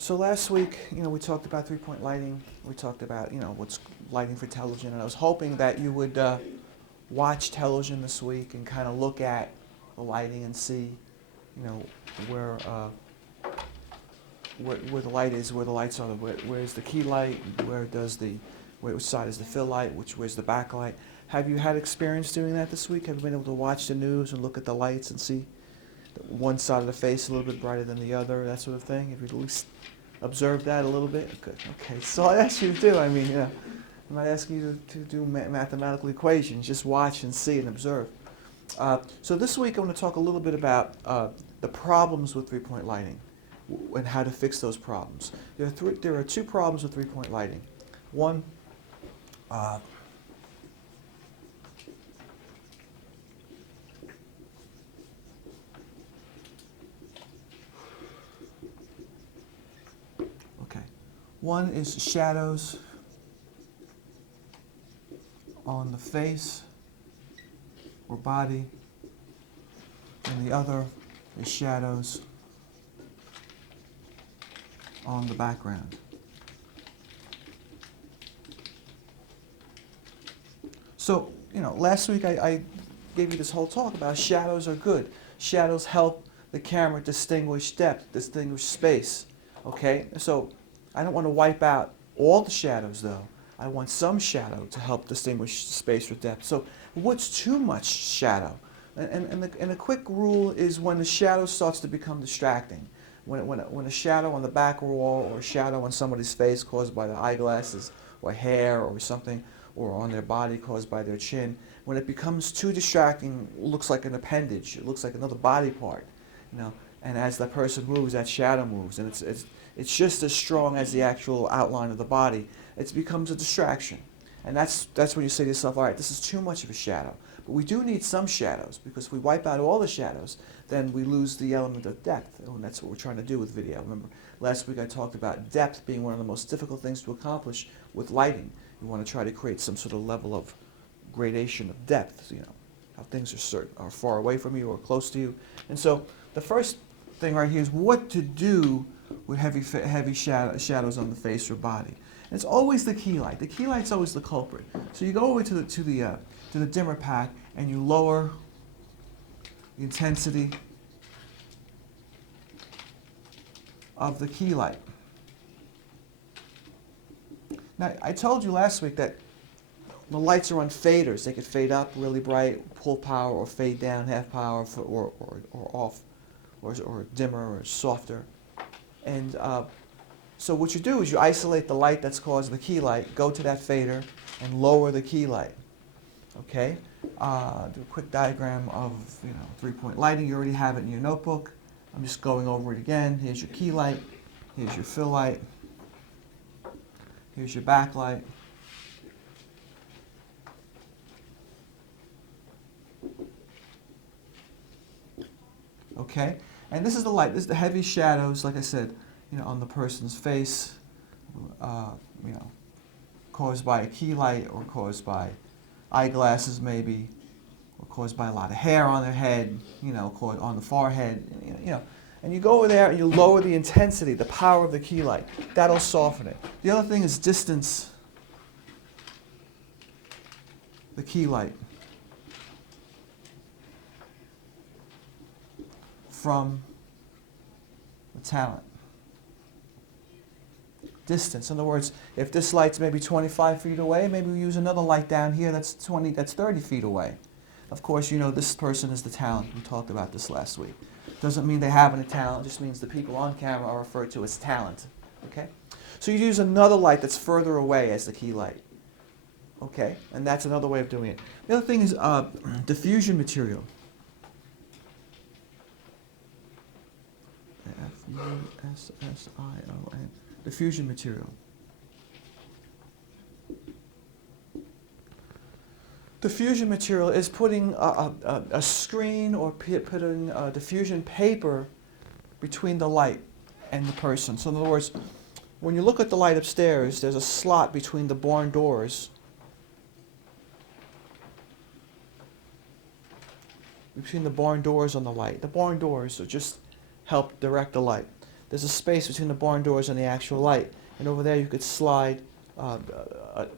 So last week, we talked about three-point lighting. We talked about, what's lighting for television, and I was hoping that you would watch television this week and kind of look at the lighting and see, you know, where where the light is, where the lights are, where's the key light, which side is the fill light, where's the backlight. Have you had experience doing that this week? Have you been able to watch the news and look at the lights and see one side of the face a little bit brighter than the other, that sort of thing? Have you at least observed that a little bit? Good. Okay. So I ask you to do. I'm not asking you to do mathematical equations. Just watch and see and observe. So this week I'm going to talk a little bit about the problems with three-point lighting and how to fix those problems. There are two problems with three-point lighting. One, okay. One is shadows on the face or body, and the other is shadows on the background. So, last week I gave you this whole talk about shadows are good. Shadows help the camera distinguish depth, distinguish space. Okay? So, I don't want to wipe out all the shadows though. I want some shadow to help distinguish space with depth. So, what's too much shadow? And a quick rule is when the shadow starts to become distracting. When a shadow on the back wall or a shadow on somebody's face caused by the eyeglasses or hair or something, or on their body caused by their chin, when it becomes too distracting, it looks like an appendage. It looks like another body part, And as the person moves, that shadow moves, and it's just as strong as the actual outline of the body. It becomes a distraction, and that's when you say to yourself, all right, this is too much of a shadow. But we do need some shadows, because if we wipe out all the shadows, then we lose the element of depth, and that's what we're trying to do with video. Remember, last week I talked about depth being one of the most difficult things to accomplish with lighting. You want to try to create some sort of level of gradation of depth, how things are far away from you or close to you. And so the first thing right here is what to do with heavy shadows on the face or body. And it's always the key light. The key light's always the culprit. So you go over to the dimmer pack and you lower the intensity of the key light. Now, I told you last week that the lights are on faders. They could fade up really bright, full power, or fade down half power, or off, or dimmer, or softer. And so what you do is you isolate the light that's causing the key light, go to that fader, and lower the key light. Okay? Do a quick diagram of three-point lighting. You already have it in your notebook. I'm just going over it again. Here's your key light. Here's your fill light. Here's your backlight. Okay? And this is the light. This is the heavy shadows, like I said, on the person's face, caused by a key light or caused by eyeglasses maybe, or caused by a lot of hair on their head, caused on the forehead, And you go over there and you lower the intensity, the power of the key light. That'll soften it. The other thing is distance the key light from the talent. Distance. In other words, if this light's maybe 25 feet away, maybe we use another light down here that's 30 feet away. Of course, this person is the talent. We talked about this last week. Doesn't mean they have any talent, just means the people on camera are referred to as talent. Okay? So you use another light that's further away as the key light. Okay? And that's another way of doing it. The other thing is diffusion material. F-U-S-S-I-O-N. Diffusion material. Diffusion material is putting a screen or putting diffusion paper between the light and the person. So in other words, when you look at the light upstairs, there's a slot between the barn doors on the light. The barn doors just help direct the light. there's a space between the barn doors and the actual light. And over there you could slide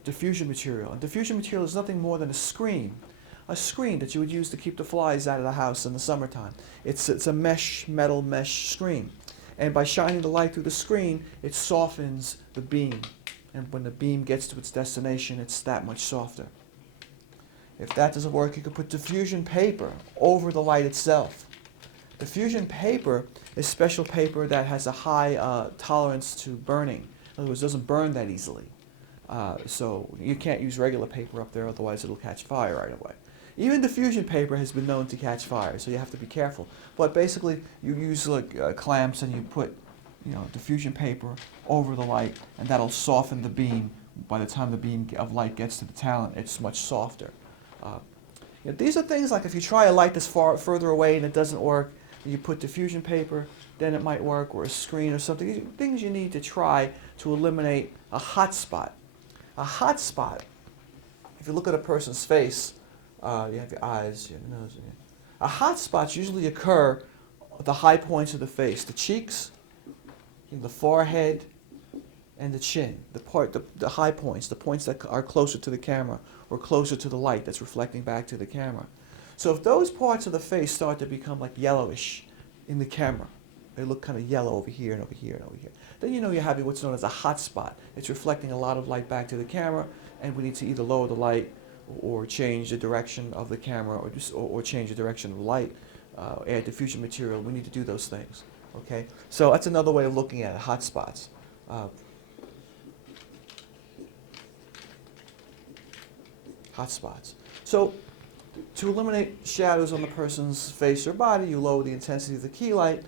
diffusion material. And diffusion material is nothing more than a screen that you would use to keep the flies out of the house in the summertime. It's a metal mesh screen. And by shining the light through the screen, it softens the beam. And when the beam gets to its destination, it's that much softer. If that doesn't work, you could put diffusion paper over the light itself. Diffusion paper is special paper that has a high tolerance to burning. In other words, it doesn't burn that easily. So you can't use regular paper up there, otherwise it'll catch fire right away. Even diffusion paper has been known to catch fire, so you have to be careful. But basically, you use clamps and you put diffusion paper over the light, and that'll soften the beam. By the time the beam of light gets to the talent, it's much softer. These are things like if you try a light that's further away and it doesn't work, you put diffusion paper, then it might work, or a screen or something. These are things you need to try to eliminate a hot spot. A hot spot, if you look at a person's face, you have your eyes, your nose. A hot spots usually occur at the high points of the face, the cheeks, the forehead, and the chin. The high points, the points that are closer to the camera or closer to the light that's reflecting back to the camera. So if those parts of the face start to become like yellowish in the camera, they look kind of yellow over here and over here and over here, then you know you're having what's known as a hot spot. It's reflecting a lot of light back to the camera, and we need to either lower the light or change the direction of the camera, or change the direction of the light, add diffusion material. We need to do those things. Okay, so that's another way of looking at it, hot spots. Hot spots. So to eliminate shadows on the person's face or body, you lower the intensity of the key light.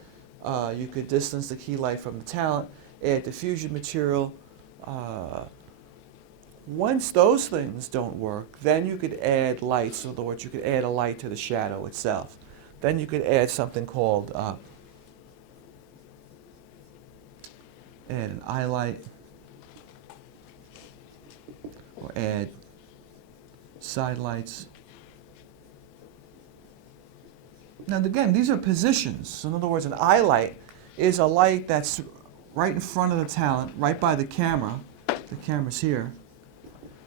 You could distance the key light from the talent, add diffusion material. Once those things don't work, then you could add lights. In other words, you could add a light to the shadow itself. Then you could add something called add an eye light, or add side lights. Now again, these are positions. So in other words, an eye light is a light that's right in front of the talent, right by the camera. The camera's here.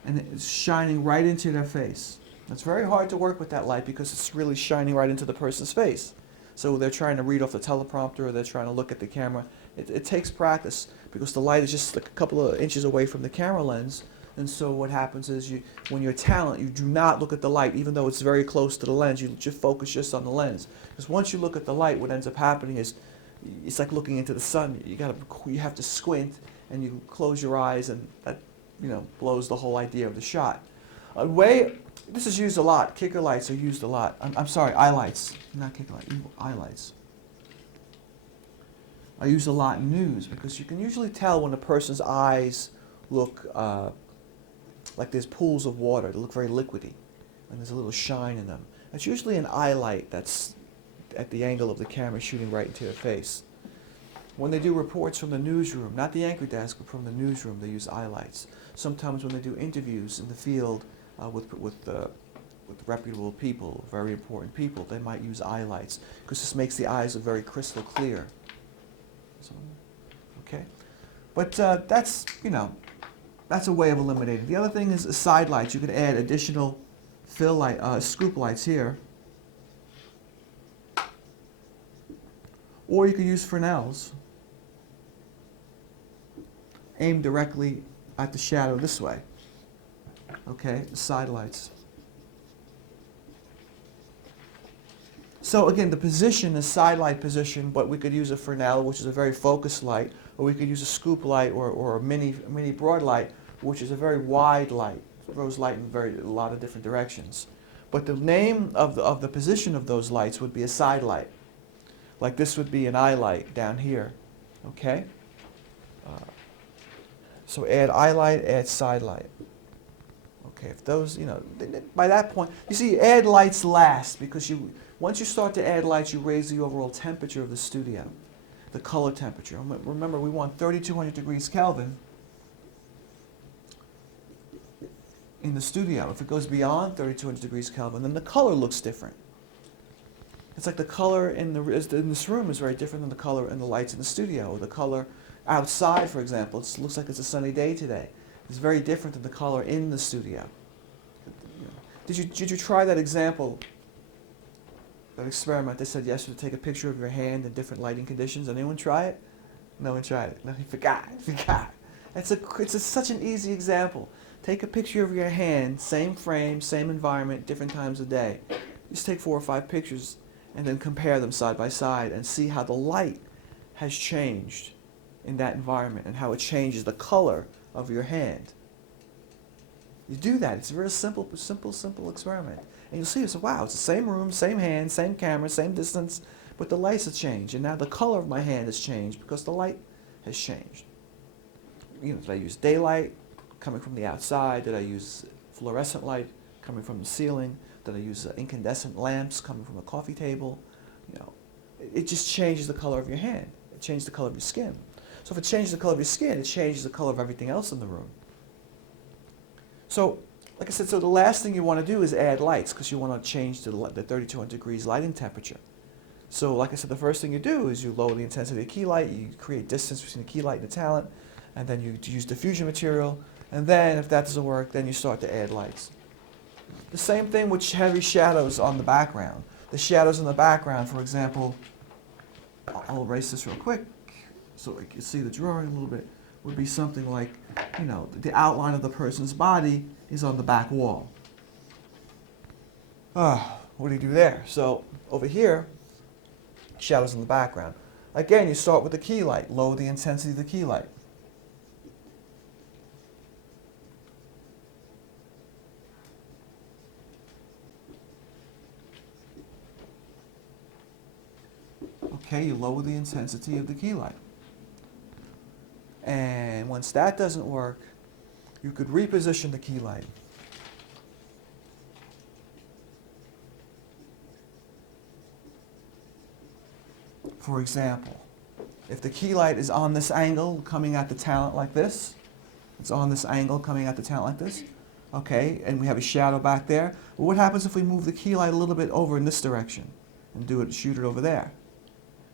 And it's shining right into their face. It's very hard to work with that light because it's really shining right into the person's face. So they're trying to read off the teleprompter, or they're trying to look at the camera. It takes practice because the light is just like a couple of inches away from the camera lens. And so what happens is when you're talent, you do not look at the light, even though it's very close to the lens. You just focus just on the lens. Because once you look at the light, what ends up happening is it's like looking into the sun. You have to squint, and you close your eyes, and that blows the whole idea of the shot. This is used a lot. Kicker lights are used a lot. I'm sorry, eye lights, not kicker lights. Eye lights are used a lot in news because you can usually tell when a person's eyes look like there's pools of water. They look very liquidy, and there's a little shine in them. It's usually an eye light that's at the angle of the camera shooting right into their face. When they do reports from the newsroom, not the anchor desk, but from the newsroom, they use eye lights. Sometimes when they do interviews in the field with reputable people, very important people, they might use eye lights because this makes the eyes look very crystal clear. So, okay, but that's a way of eliminating. The other thing is side lights. You could add additional fill light, scoop lights here, or you could use Fresnels aimed directly at the shadow this way. Okay, side lights. So again, the position is side light position, but we could use a Fresnel, which is a very focused light, or we could use a scoop light or a mini broad light, which is a very wide light. It throws light in a lot of different directions. But the name of the position of those lights would be a side light. Like this would be an eye light down here. Okay? So add eye light, add side light. Okay, if those, by that point, you see, add lights last because once you start to add lights, you raise the overall temperature of the studio, the color temperature. Remember, we want 3,200 degrees Kelvin in the studio. If it goes beyond 3,200 degrees Kelvin, then the color looks different. It's like the color in this room is very different than the color in the lights in the studio, or the color outside, for example. It looks like it's a sunny day today. It's very different than the color in the studio. Did you try that example, that experiment they said yesterday, to take a picture of your hand in different lighting conditions? Anyone try it? No one tried it. No, he forgot. It's such an easy example. Take a picture of your hand, same frame, same environment, different times of day. Just take 4 or 5 pictures and then compare them side by side and see how the light has changed in that environment and how it changes the color of your hand. You do that. It's a very simple experiment. And you'll see, it's wow, it's the same room, same hand, same camera, same distance, but the lights have changed. And now the color of my hand has changed because the light has changed. Did I use daylight coming from the outside? Did I use fluorescent light coming from the ceiling? Did I use incandescent lamps coming from a coffee table? It just changes the color of your hand. It changes the color of your skin. So if it changes the color of your skin, it changes the color of everything else in the room. So, like I said, the last thing you want to do is add lights, because you want to change the 3200 degrees lighting temperature. So, like I said, the first thing you do is you lower the intensity of the key light, you create distance between the key light and the talent, and then you use diffusion material, and then if that doesn't work, then you start to add lights. The same thing with heavy shadows on the background. The shadows in the background, for example, I'll erase this real quick so you can see the drawing a little bit, would be something like, the outline of the person's body is on the back wall. What do you do there? So over here, shadows in the background. Again, you start with the key light, lower the intensity of the key light. Okay, you lower the intensity of the key light. And once that doesn't work, you could reposition the key light. For example, if the key light is on this angle coming at the talent like this, it's on this angle coming at the talent like this, okay, and we have a shadow back there, well, what happens if we move the key light a little bit over in this direction and shoot it over there?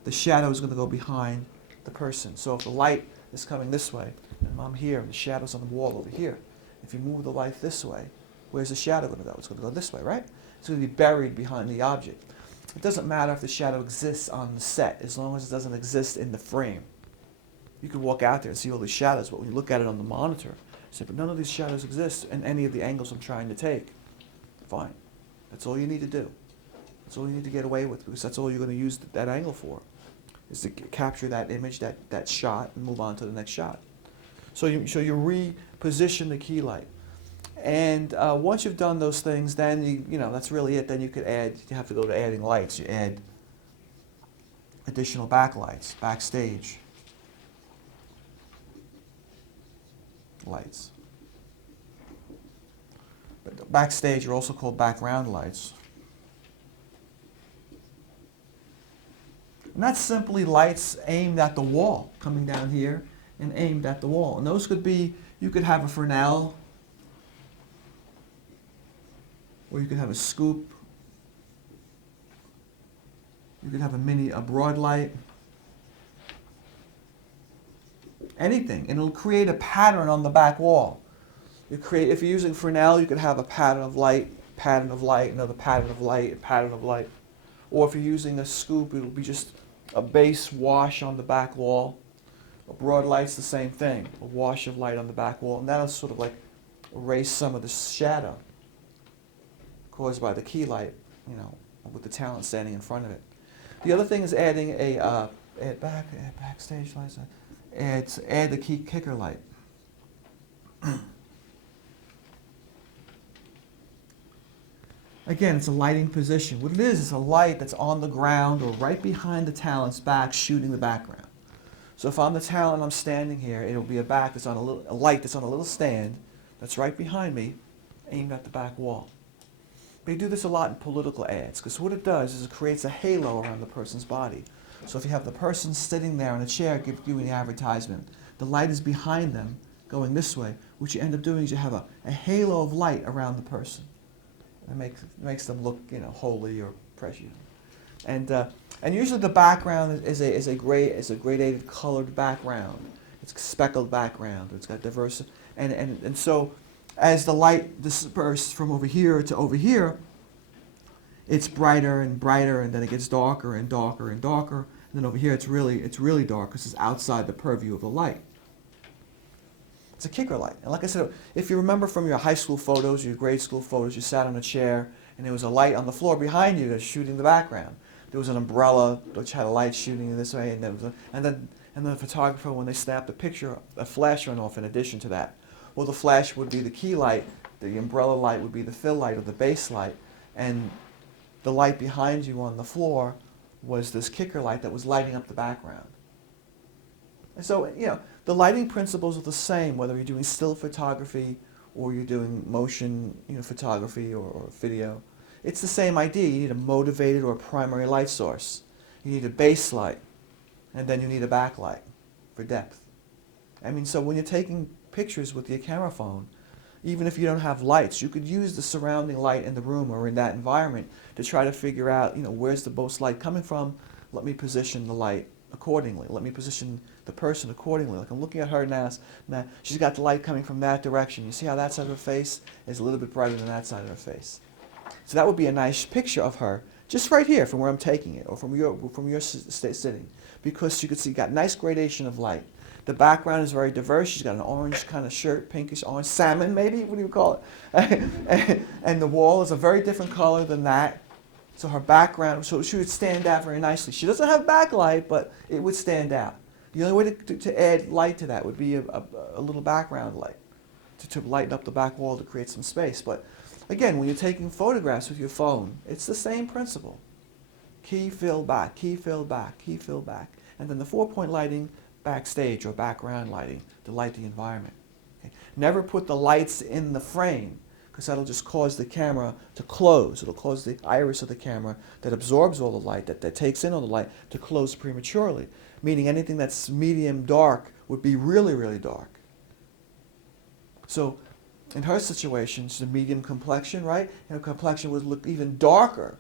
The shadow is going to go behind the person. So if the light is coming this way, and I'm here, and the shadow's on the wall over here, if you move the light this way, where's the shadow going to go? It's going to go this way, right? It's going to be buried behind the object. It doesn't matter if the shadow exists on the set, as long as it doesn't exist in the frame. You could walk out there and see all these shadows, but when you look at it on the monitor, you say, but none of these shadows exist in any of the angles I'm trying to take. Fine. That's all you need to do. That's all you need to get away with, because that's all you're going to use that angle for, is to capture that image, that shot, and move on to the next shot. So you reposition the key light. And once you've done those things, then that's really it. Then you could add, you have to go to adding lights. You add additional backlights, backstage lights. But backstage are also called background lights. And that's simply lights aimed at the wall, coming down here and aimed at the wall. And those could be, you could have a Fresnel, or you could have a scoop. You could have a broad light. Anything, and it'll create a pattern on the back wall. If you're using Fresnel, you could have a pattern of light, another pattern of light, a pattern of light. Or if you're using a scoop, it'll be just a base wash on the back wall. A broad light's the same thing, a wash of light on the back wall, and that'll sort of like erase some of the shadow caused by the key light, with the talent standing in front of it. The other thing is adding add backstage lights. Add the kicker light. Again, it's a lighting position. What it is a light that's on the ground or right behind the talent's back, shooting the background. So if I'm the talent and I'm standing here, it'll be a light that's on a little stand that's right behind me, aimed at the back wall. They do this a lot in political ads, because what it does is it creates a halo around the person's body. So if you have the person sitting there in a chair giving the advertisement, the light is behind them, going this way. What you end up doing is you have a halo of light around the person. It makes them look, holy or precious. And usually the background is a gradated colored background. It's a speckled background. It's got diverse, and so as the light disperses from over here to over here, it's brighter and brighter, and then it gets darker and darker and darker. And then over here, it's really dark because it's outside the purview of the light. It's a kicker light. And like I said, if you remember from your high school photos, your grade school photos, you sat on a chair, and there was a light on the floor behind you that's shooting the background. There was an umbrella which had a light shooting this way, and then the photographer, when they snapped the picture, a flash went off in addition to that. Well, the flash would be the key light, the umbrella light would be the fill light or the base light, and the light behind you on the floor was this kicker light that was lighting up the background. And so, the lighting principles are the same, whether you're doing still photography or you're doing motion, photography or video. It's the same idea. You need a motivated or a primary light source. You need a base light, and then you need a backlight for depth. So when you're taking pictures with your camera phone, even if you don't have lights, you could use the surrounding light in the room or in that environment to try to figure out, where's the most light coming from? Let me position the light accordingly. Let me position the person accordingly. Like I'm looking at her now, she's got the light coming from that direction. You see how that side of her face is a little bit brighter than that side of her face. So that would be a nice picture of her, just right here from where I'm taking it, or from your sitting, because you can see got nice gradation of light. The background is very diverse. She's got an orange kind of shirt, pinkish orange, salmon maybe, what do you call it? And the wall is a very different color than that. So her background, so she would stand out very nicely. She doesn't have backlight, but it would stand out. The only way to add light to that would be a little background light to lighten up the back wall to create some space. But again, when you're taking photographs with your phone, it's the same principle. Key, fill, back, key, fill, back, key, fill, back. And then the 4-point lighting, backstage or background lighting to light the environment. Okay? Never put the lights in the frame, because that'll just cause the camera to close. It'll cause the iris of the camera that absorbs all the light, that takes in all the light, to close prematurely. Meaning anything that's medium dark would be really, really dark. So in her situation, she's a medium complexion, right? And her complexion would look even darker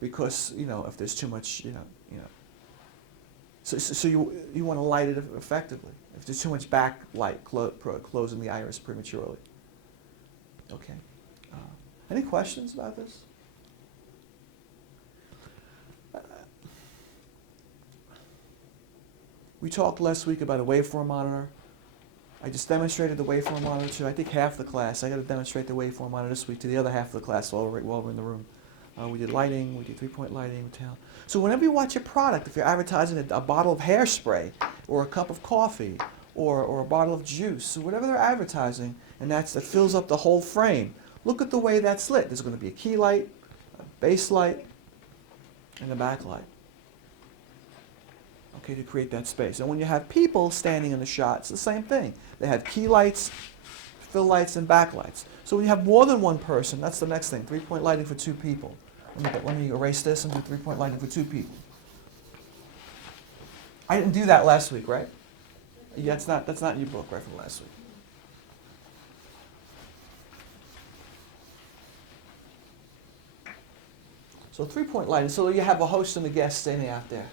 because, if there's too much, So you want to light it effectively. If there's too much backlight closing the iris prematurely. Okay. Any questions about this? We talked last week about a waveform monitor. I just demonstrated the waveform monitor to, I think, half the class. I got to demonstrate the waveform monitor this week to the other half of the class while we're in the room. We did lighting, we did 3-point lighting. So whenever you watch a product, if you're advertising a bottle of hairspray or a cup of coffee or a bottle of juice, or whatever they're advertising, and that fills up the whole frame, look at the way that's lit. There's going to be a key light, a base light, and a backlight. Okay, to create that space. And when you have people standing in the shot, it's the same thing. They have key lights, fill lights, and backlights. So when you have more than one person, that's the next thing, 3-point lighting for 2 people. Let me erase this and do 3-point lighting for 2 people. I didn't do that last week, right? Yeah, that's not in your book, right, from last week. So 3-point lighting, so you have a host and a guest standing out there.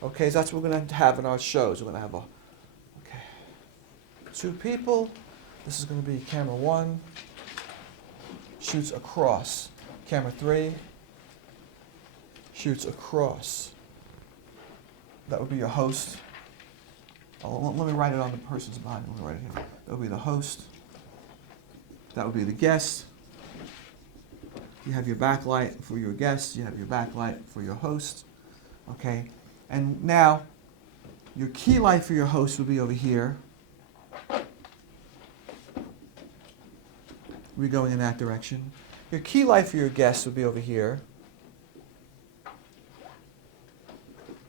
Okay, so that's what we're going to have in our shows. We're going to have 2 people. This is going to be camera 1, shoots across. Camera 3, shoots across. That would be your host. Let me write it on the person's behind. Let me write it here. That would be the host. That would be the guest. You have your backlight for your guest. You have your backlight for your host. Okay. And now, your key light for your host would be over here. We're going in that direction. Your key light for your guest would be over here.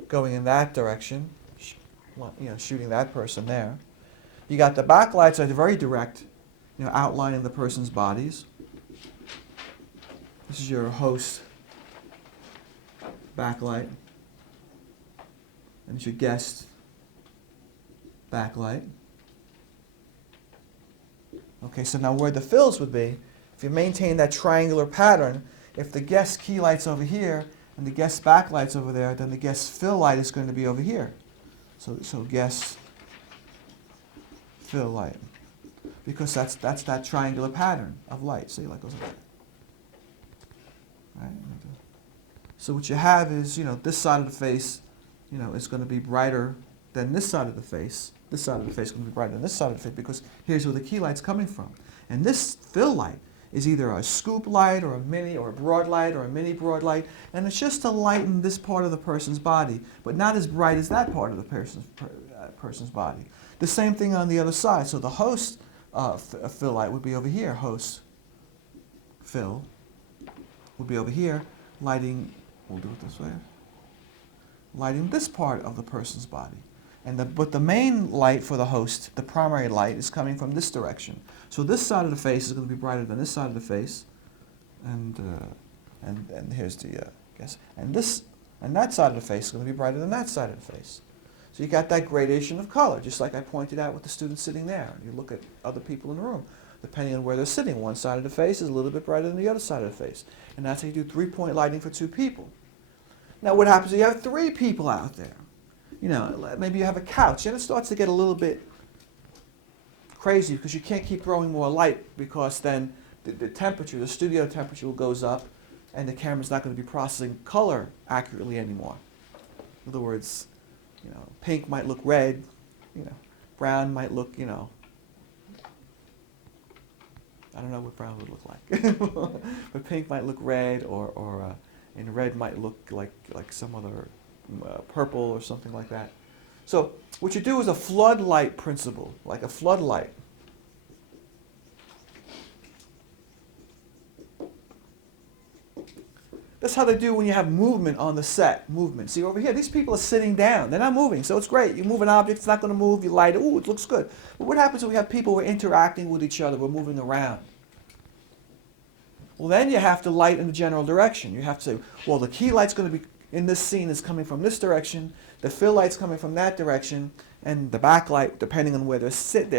Going in that direction. Shooting that person there. You got the backlights that are very direct, outlining the person's bodies. This is your host backlight. And it's your guest backlight. Okay, so now where the fills would be, if you maintain that triangular pattern, if the guest key light's over here and the guest backlight's over there, then the guest fill light is going to be over here. So guest fill light, because that's that triangular pattern of light. See, like goes like that. Right? So what you have is, this side of the face, is going to be brighter than this side of the face. This side of the face is going to be brighter than this side of the face, because here's where the key light's coming from. And this fill light is either a scoop light or a mini or a broad light or a mini broad light, and it's just to lighten this part of the person's body, but not as bright as that part of the person's body. The same thing on the other side. So the host fill light would be over here. Host fill would be over here, lighting, we'll do it this way, lighting this part of the person's body. But the main light for the host, the primary light, is coming from this direction. So this side of the face is going to be brighter than this side of the face, and here's the guess, and that side of the face is going to be brighter than that side of the face. So you got that gradation of color, just like I pointed out with the students sitting there. You look at other people in the room, depending on where they're sitting. One side of the face is a little bit brighter than the other side of the face, and that's how you do 3-point lighting for 2 people. Now, what happens if you have 3 people out there? Maybe you have a couch, and it starts to get a little bit crazy because you can't keep throwing more light, because then the temperature, the studio temperature goes up, and the camera's not going to be processing color accurately anymore. In other words, pink might look red, brown might look, I don't know what brown would look like, but pink might look red, and red might look like some other purple or something like that. So what you do is a floodlight principle, like a floodlight. That's how they do when you have movement on the set. Movement. See over here, these people are sitting down. They're not moving, so it's great. You move an object, it's not going to move. You light it. Ooh, it looks good. But what happens when we have people who are interacting with each other? We're moving around. Well, then you have to light in the general direction. You have to say, well, the key light's going to be in this scene is coming from this direction, the fill light's coming from that direction, and the backlight, depending on where they're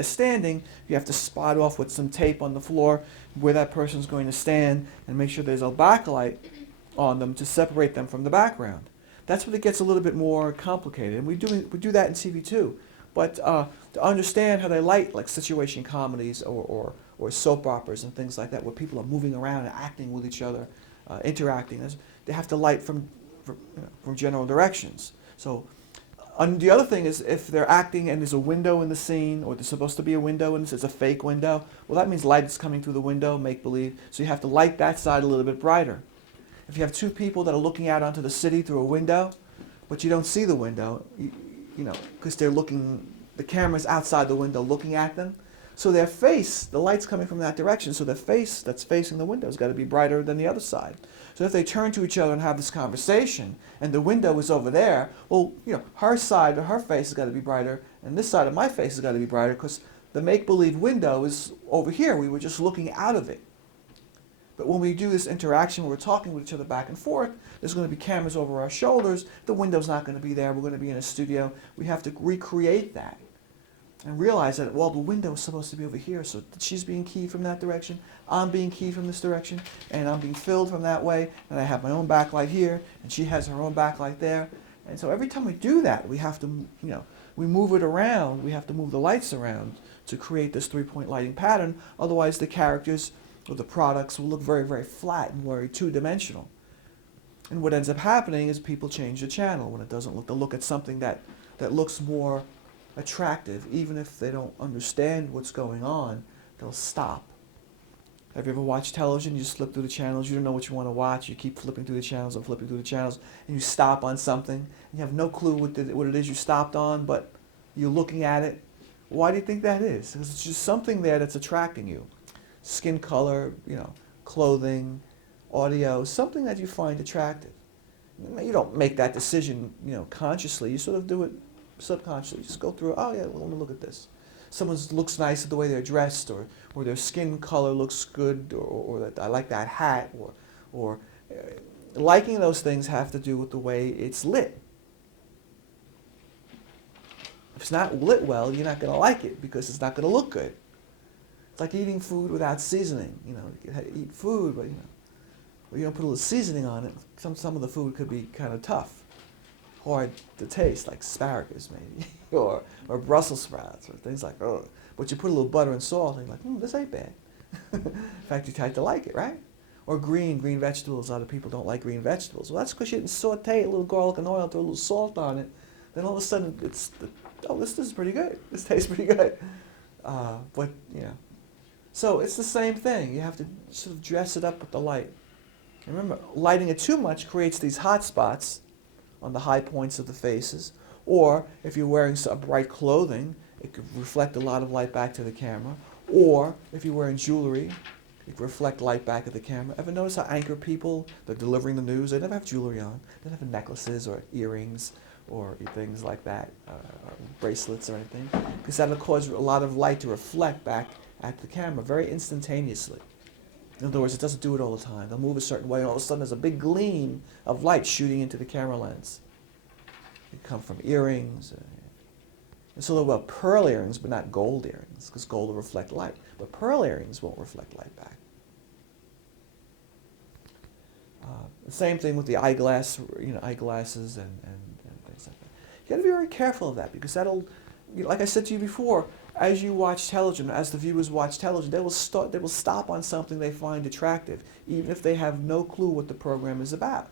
standing, you have to spot off with some tape on the floor where that person's going to stand and make sure there's a backlight on them to separate them from the background. That's when it gets a little bit more complicated, and we do that in TV too. But to understand how they light, like situation comedies or soap operas and things like that, where people are moving around and acting with each other, interacting, they have to light from general directions. So the other thing is, if they're acting and there's a window in the scene, or there's supposed to be a window and it's a fake window, well, that means light is coming through the window, make believe. So you have to light that side a little bit brighter. If you have 2 people that are looking out onto the city through a window, but you don't see the window, because the camera's outside the window looking at them, so their face, the light's coming from that direction, so their face that's facing the window has got to be brighter than the other side. So if they turn to each other and have this conversation, and the window is over there, well, her side of her face has got to be brighter, and this side of my face has got to be brighter, because the make-believe window is over here. We were just looking out of it. But when we do this interaction, we're talking with each other back and forth, there's going to be cameras over our shoulders, the window's not going to be there, we're going to be in a studio. We have to recreate that and realize that, well, the window is supposed to be over here, so she's being keyed from that direction, I'm being keyed from this direction, and I'm being filled from that way, and I have my own backlight here, and she has her own backlight there. And so every time we do that, we have to, we move it around, we have to move the lights around to create this 3-point lighting pattern, otherwise the characters or the products will look very, very flat and very two-dimensional. And what ends up happening is people change the channel when it doesn't look. They'll look at something that looks more attractive, even if they don't understand what's going on, they'll stop. Have you ever watched television? You just flip through the channels, you don't know what you want to watch, you keep flipping through the channels and flipping through the channels, and you stop on something, and you have no clue what it is you stopped on, but you're looking at it. Why do you think that is? Because it's just something there that's attracting you. Skin color, clothing, audio, something that you find attractive. You don't make that decision, consciously, you sort of do it subconsciously. Just go through, oh yeah, well, let me look at this. Someone looks nice at the way they're dressed, or their skin color looks good, or that I like that hat, or liking those things have to do with the way it's lit. If it's not lit well, you're not going to like it because it's not going to look good. It's like eating food without seasoning. You can eat food, but or you don't put a little seasoning on it, some of the food could be kind of tough, hard to taste, like asparagus maybe, or Brussels sprouts, or things like, oh. But you put a little butter and salt, and you're like, this ain't bad. In fact, you tend to like it, right? Or green vegetables. A lot of people don't like green vegetables. Well, that's because you didn't saute a little garlic and oil, throw a little salt on it. Then all of a sudden, this is pretty good. This tastes pretty good. But, you know. So it's the same thing. You have to sort of dress it up with the light. And remember, lighting it too much creates these hot spots on the high points of the faces. Or if you're wearing some bright clothing, it could reflect a lot of light back to the camera. Or if you're wearing jewelry, it can reflect light back at the camera. Ever notice how anchor people, they're delivering the news, they never have jewelry on. They don't have necklaces or earrings or things like that, or bracelets or anything. Because that'll cause a lot of light to reflect back at the camera very instantaneously. In other words, it doesn't do it all the time. They'll move a certain way, and all of a sudden there's a big gleam of light shooting into the camera lens. It can come from earrings. It's a little about pearl earrings, but not gold earrings, because gold will reflect light. But pearl earrings won't reflect light back. The same thing with the eyeglasses and things like that. You got to be very careful of that, because that'll, like I said to you before, as you watch television, as the viewers watch television, they will stop on something they find attractive, even if they have no clue what the program is about.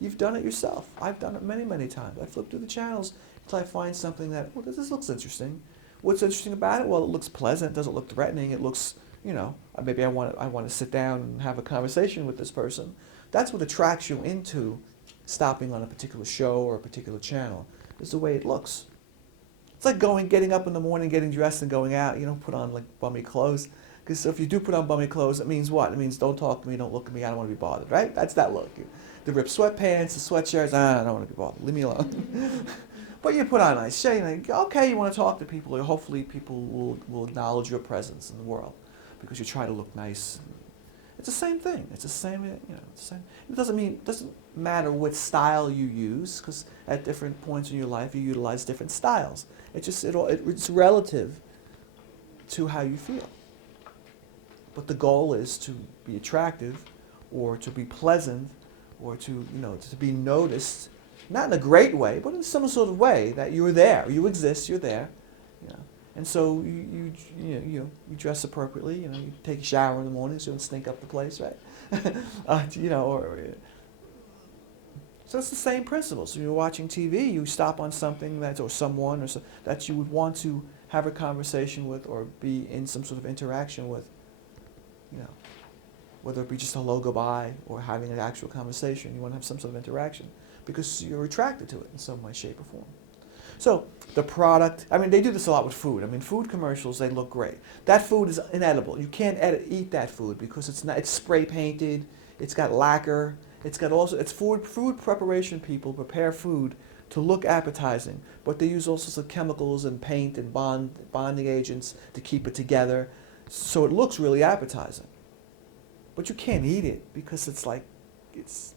You've done it yourself. I've done it many, many times. I flip through the channels until I find something that, well, this looks interesting. What's interesting about it? Well, it looks pleasant. It doesn't look threatening. It looks, maybe I want to sit down and have a conversation with this person. That's what attracts you into stopping on a particular show or a particular channel, is the way it looks. It's like getting up in the morning, getting dressed and going out. You don't put on like bummy clothes. Because if you do put on bummy clothes, it means what? It means don't talk to me, don't look at me, I don't want to be bothered, right? That's that look. The ripped sweatpants, the sweatshirts, I don't want to be bothered, leave me alone. But you put on a nice shirt, okay, you want to talk to people, or hopefully people will acknowledge your presence in the world because you try to look nice. It's the same thing. It's the same, it's the same. It doesn't matter what style you use, because at different points in your life you utilize different styles. It's relative to how you feel. But the goal is to be attractive, or to be pleasant, or to be noticed, not in a great way, but in some sort of way that you're there, you exist, you're there, And so you dress appropriately, you take a shower in the morning so you don't stink up the place, right? So it's the same principle. So you're watching TV, you stop on something or someone that you would want to have a conversation with or be in some sort of interaction with, whether it be just hello, goodbye, or having an actual conversation. You want to have some sort of interaction because you're attracted to it in some way, shape, or form. So the product, they do this a lot with food. Food commercials, they look great. That food is inedible. You can't eat that food because it's spray painted, it's got lacquer, it's food preparation people prepare food to look appetizing, but they use all sorts of chemicals and paint and bonding agents to keep it together, so it looks really appetizing. But you can't eat it because it's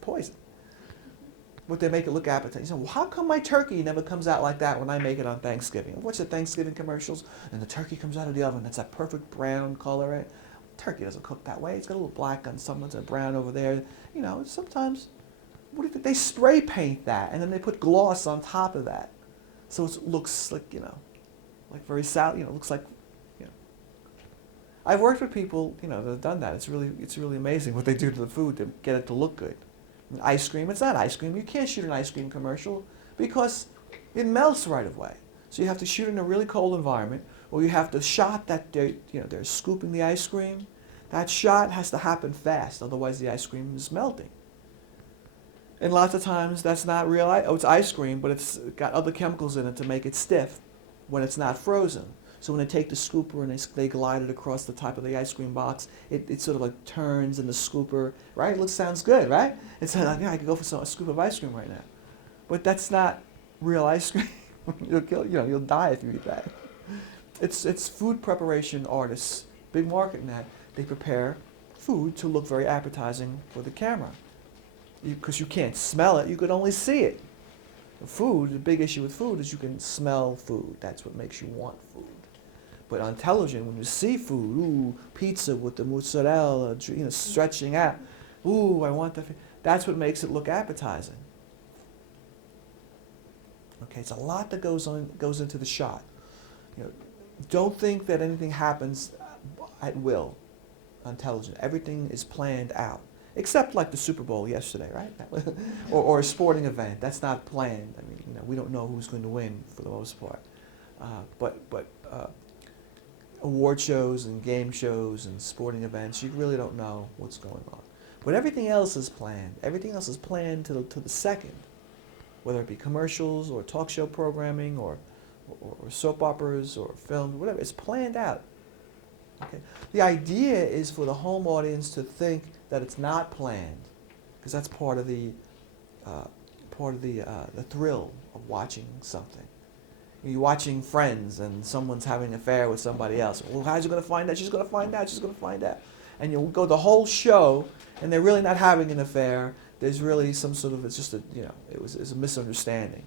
poison. But they make it look appetizing. So, well, how come my turkey never comes out like that when I make it on Thanksgiving? Watch the Thanksgiving commercials, and the turkey comes out of the oven. It's that perfect brown color, right? Turkey doesn't cook that way. It's got a little black on some, it's a brown over there. Sometimes, what do you think? They spray paint that, and then they put gloss on top of that. So it looks like, like very salad, looks like, I've worked with people, that have done that. It's really amazing what they do to the food to get it to look good. Ice cream, it's not ice cream. You can't shoot an ice cream commercial because it melts right away. So you have to shoot in a really cold environment, or you have to shot that they're scooping the ice cream. That shot has to happen fast, otherwise the ice cream is melting. And lots of times that's not real it's ice cream, but it's got other chemicals in it to make it stiff when it's not frozen. So when they take the scooper and they glide it across the top of the ice cream box, it sort of like turns in the scooper, right? Sounds good, right? It's like, I could go for a scoop of ice cream right now. But that's not real ice cream. You'll die if you eat that. It's food preparation artists, big market in that. They prepare food to look very appetizing for the camera. Because you can't smell it, you can only see it. The big issue with food is you can smell food. That's what makes you want food. But on television, when you see food, pizza with the mozzarella, stretching out, Ooh, I want that. That's what makes it look appetizing. Okay, it's a lot that goes into the shot. You know, don't think that anything happens at will on television. Everything is planned out, except like the Super Bowl yesterday, right? or a sporting event. That's not planned. I mean, we don't know who's going to win for the most part. But award shows and game shows and sporting events, you really don't know what's going on. But everything else is planned. Everything else is planned to the second, whether it be commercials or talk show programming or soap operas or film, whatever. It's planned out. Okay. The idea is for the home audience to think that it's not planned, because that's part of the thrill of watching something. You're watching Friends and someone's having an affair with somebody else. Well, how's she going to find out? She's going to find out. She's going to find out. And you'll go the whole show, and they're really not having an affair. There's really some sort of, it's just a, it's a misunderstanding.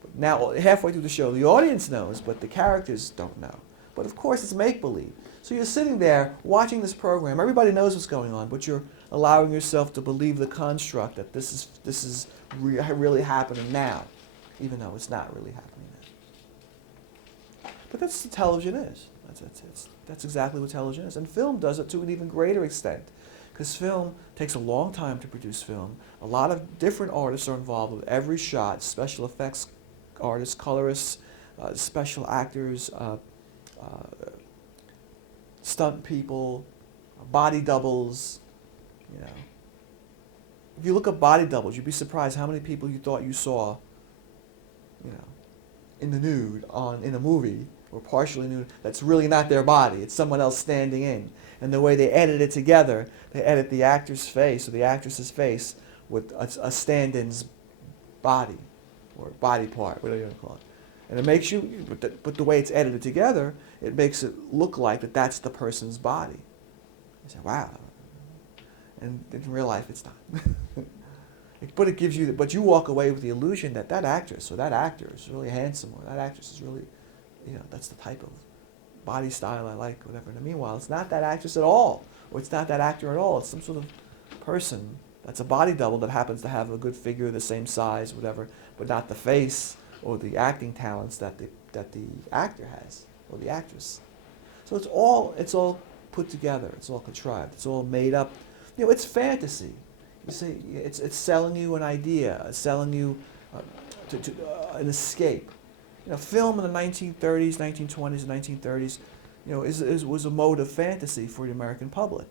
But now, halfway through the show, the audience knows, but the characters don't know. But of course, it's make-believe. So you're sitting there watching this program. Everybody knows what's going on, but you're allowing yourself to believe the construct that this is really happening now, even though it's not really happening now. But that's what television is. That's exactly what television is. And film does it to an even greater extent, because film takes a long time to produce film. A lot of different artists are involved with every shot, special effects artists, colorists, special actors, stunt people, body doubles. If you look at body doubles, you'd be surprised how many people you thought you saw, in the nude in a movie or partially nude. That's really not their body. It's someone else standing in. And the way they edit it together, they edit the actor's face or the actress's face with a stand-in's body or body part, whatever you want to call it. And it makes you, but the way it's edited together, it makes it look like that's the person's body. You say, wow. And in real life, it's not. But it gives you, but you walk away with the illusion that actress or that actor is really handsome, or that actress is really, that's the type of body style I like, whatever. And meanwhile, it's not that actress at all, or it's not that actor at all. It's some sort of person that's a body double that happens to have a good figure, the same size, whatever, but not the face or the acting talents that the actor has or the actress. So it's all put together. It's all contrived. It's all made up. It's fantasy. You see, it's selling you an idea, selling you an escape. Film in the 1930s, 1920s, and 1930s, was a mode of fantasy for the American public.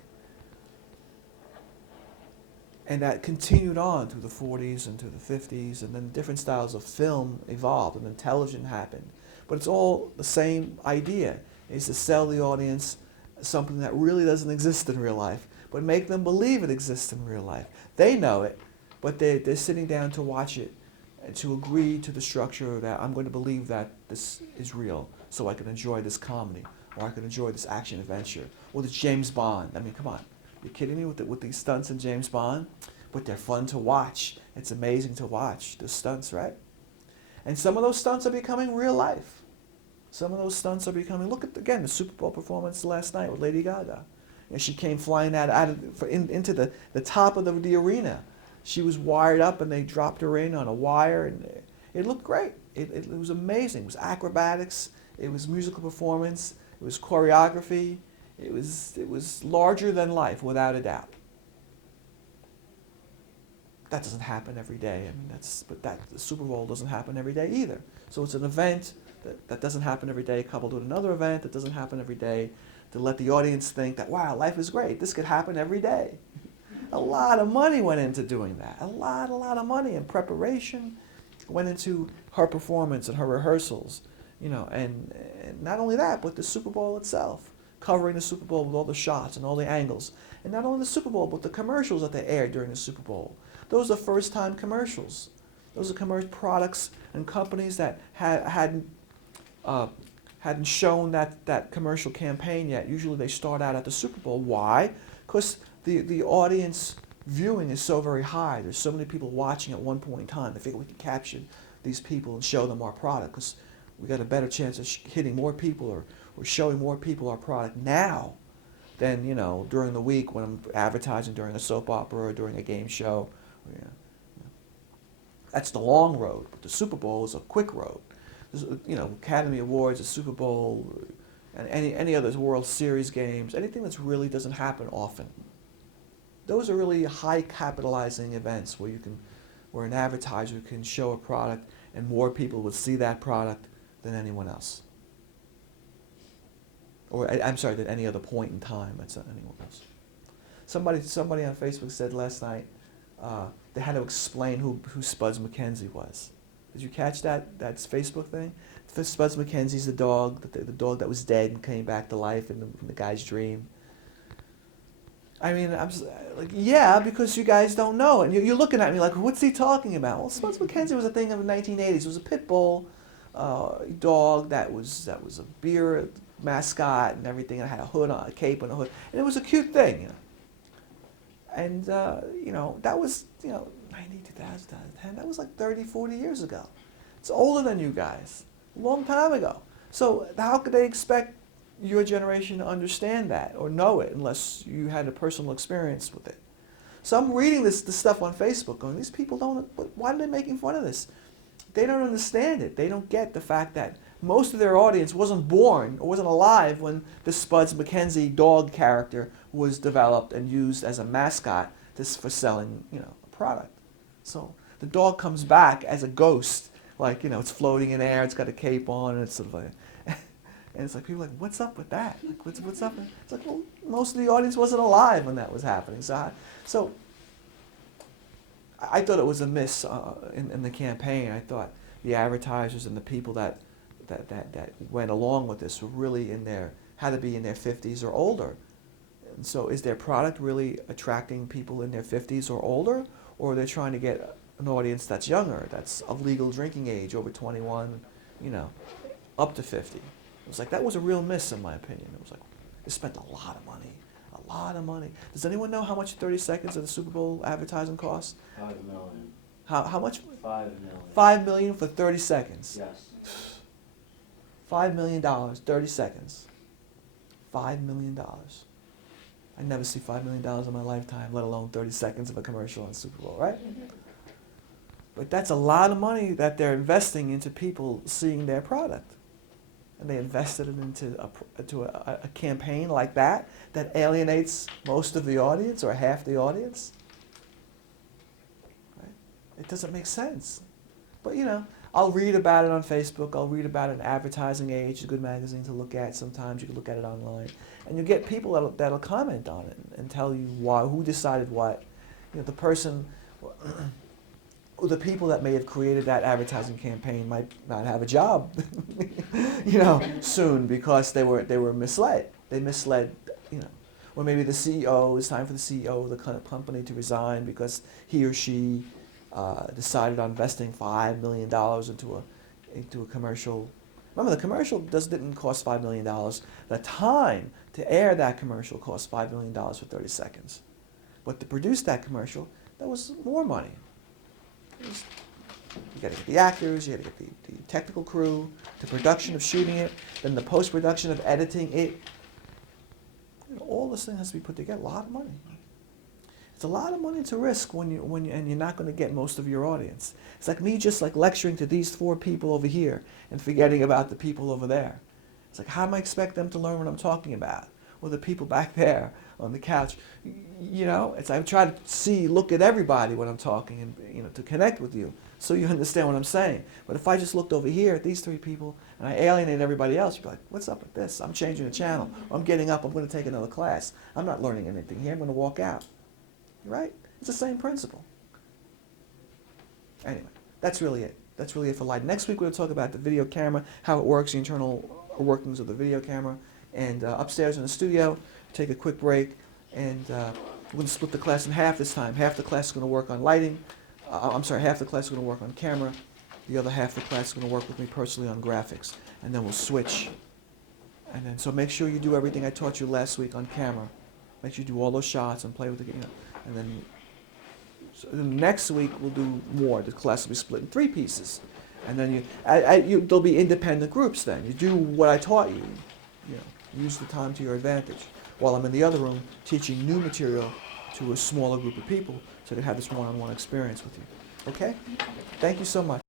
And that continued on through the 40s and to the 50s, and then different styles of film evolved, and then television happened. But it's all the same idea, is to sell the audience something that really doesn't exist in real life, but make them believe it exists in real life. They know it, but they're sitting down to watch it and to agree to the structure that I'm going to believe that this is real so I can enjoy this comedy, or I can enjoy this action adventure, or this James Bond. I mean, come on. You're kidding me with these stunts in James Bond? But they're fun to watch. It's amazing to watch the stunts, right? And some of those stunts are becoming real life. Some of those stunts are becoming, look at, again, the Super Bowl performance last night with Lady Gaga. And she came flying into the top of the arena. She was wired up and they dropped her in on a wire, and it looked great. It was amazing. It was acrobatics. It was musical performance. It was choreography. It was larger than life, without a doubt. That doesn't happen every day. I mean, the Super Bowl doesn't happen every day either. So it's an event that doesn't happen every day, coupled with another event that doesn't happen every day, to let the audience think that, wow, life is great. This could happen every day. A lot of money went into doing that. A lot of money in preparation went into her performance and her rehearsals, and not only that, but the Super Bowl itself, covering the Super Bowl with all the shots and all the angles. And not only the Super Bowl, but the commercials that they aired during the Super Bowl. Those are first-time commercials. Those are commercial products and companies that hadn't shown that commercial campaign yet. Usually they start out at the Super Bowl. Why? Because the audience viewing is so very high. There's so many people watching at one point in time. They figure we can capture these people and show them our product, because we got a better chance of hitting more people or showing more people our product now than, you know, during the week when I'm advertising during a soap opera or during a game show. You know. That's the long road. But the Super Bowl is a quick road. You know, Academy Awards, the Super Bowl, and any other World Series games, anything that really doesn't happen often. Those are really high capitalizing events where an advertiser can show a product and more people would see that product than anyone else. Or I'm sorry, than any other point in time. That's not anyone else. Somebody on Facebook said last night they had to explain who Spuds MacKenzie was. Did you catch that Facebook thing? Spuds MacKenzie's the dog dog that was dead and came back to life in the guy's dream. I mean, I'm just, like, yeah, because you guys don't know. And you're looking at me like, what's he talking about? Well, Spuds MacKenzie was a thing of the 1980s. It was a pit bull dog that was a beer mascot and everything. And it had a hood on, a cape and a hood. And it was a cute thing, you know. And, you know, that was, you know, 90, 2000, 2010. That was like 30, 40 years ago. It's older than you guys. A long time ago. So how could they expect your generation to understand that or know it unless you had a personal experience with it? So I'm reading this stuff on Facebook going, these people don't, why are they making fun of this? They don't understand it. They don't get the fact that most of their audience wasn't born or wasn't alive when the Spuds MacKenzie dog character was developed and used as a mascot for selling, you know, a product. So the dog comes back as a ghost, like, you know, it's floating in air, it's got a cape on, and it's sort of like, and it's like, people are like, what's up with that? Like, what's up? It's like, well, most of the audience wasn't alive when that was happening. So I thought it was a miss in the campaign. I thought the advertisers and the people that went along with this were really had to be in their 50s or older. And so is their product really attracting people in their 50s or older? Or are they trying to get an audience that's younger, that's of legal drinking age, over 21, you know, up to 50? It was like, that was a real miss in my opinion. It was like, they spent a lot of money. A lot of money. Does anyone know how much 30 seconds of the Super Bowl advertising costs? $5 million. How much? $5 million. $5 million for 30 seconds. Yes. $5 million, 30 seconds. $5 million. I never see $5 million in my lifetime, let alone 30 seconds of a commercial on Super Bowl, right? But that's a lot of money that they're investing into people seeing their product. And they invested it into a campaign like that alienates most of the audience or half the audience. Right? It doesn't make sense. But, you know, I'll read about it on Facebook. I'll read about it in Advertising Age, a good magazine to look at. Sometimes you can look at it online. And you'll get people that'll comment on it and tell you who decided what. You know, the person, or the people that may have created that advertising campaign might not have a job, you know, soon because they were misled. They misled, you know. Or maybe the CEO, it's time for the CEO of the company to resign because he or she decided on investing $5 million into a commercial. Remember, the commercial didn't cost $5 million. The time to air that commercial cost $5 million for 30 seconds. But to produce that commercial, that was more money. You got to get the actors, you got to get the technical crew, the production of shooting it, then the post-production of editing it. You know, all this thing has to be put together. A lot of money. It's a lot of money to risk and you're not going to get most of your audience. It's like me just like lecturing to these 4 people over here and forgetting about the people over there. It's like, how am I expect them to learn what I'm talking about? Or the people back there on the couch. You know, I try to look at everybody when I'm talking and, you know, to connect with you so you understand what I'm saying. But if I just looked over here at these 3 people and I alienate everybody else, you'd be like, what's up with this? I'm changing the channel. I'm getting up. I'm going to take another class. I'm not learning anything here. I'm going to walk out. Right? It's the same principle. Anyway, that's really it. That's really it for Light. Next week we're going to talk about the video camera, how it works, the internal workings of the video camera. And upstairs in the studio, take a quick break, and we're going to split the class in half this time. Half the class is going to work on lighting. Half the class is going to work on camera. The other half of the class is going to work with me personally on graphics. And then we'll switch. And then, so make sure you do everything I taught you last week on camera. Make sure you do all those shots and play with the, you know. And then next week we'll do more. The class will be split in 3 pieces. And then there'll be independent groups then. You do what I taught you. You know, use the time to your advantage. while I'm in the other room teaching new material to a smaller group of people so they have this one-on-one experience with you. Okay? Thank you so much.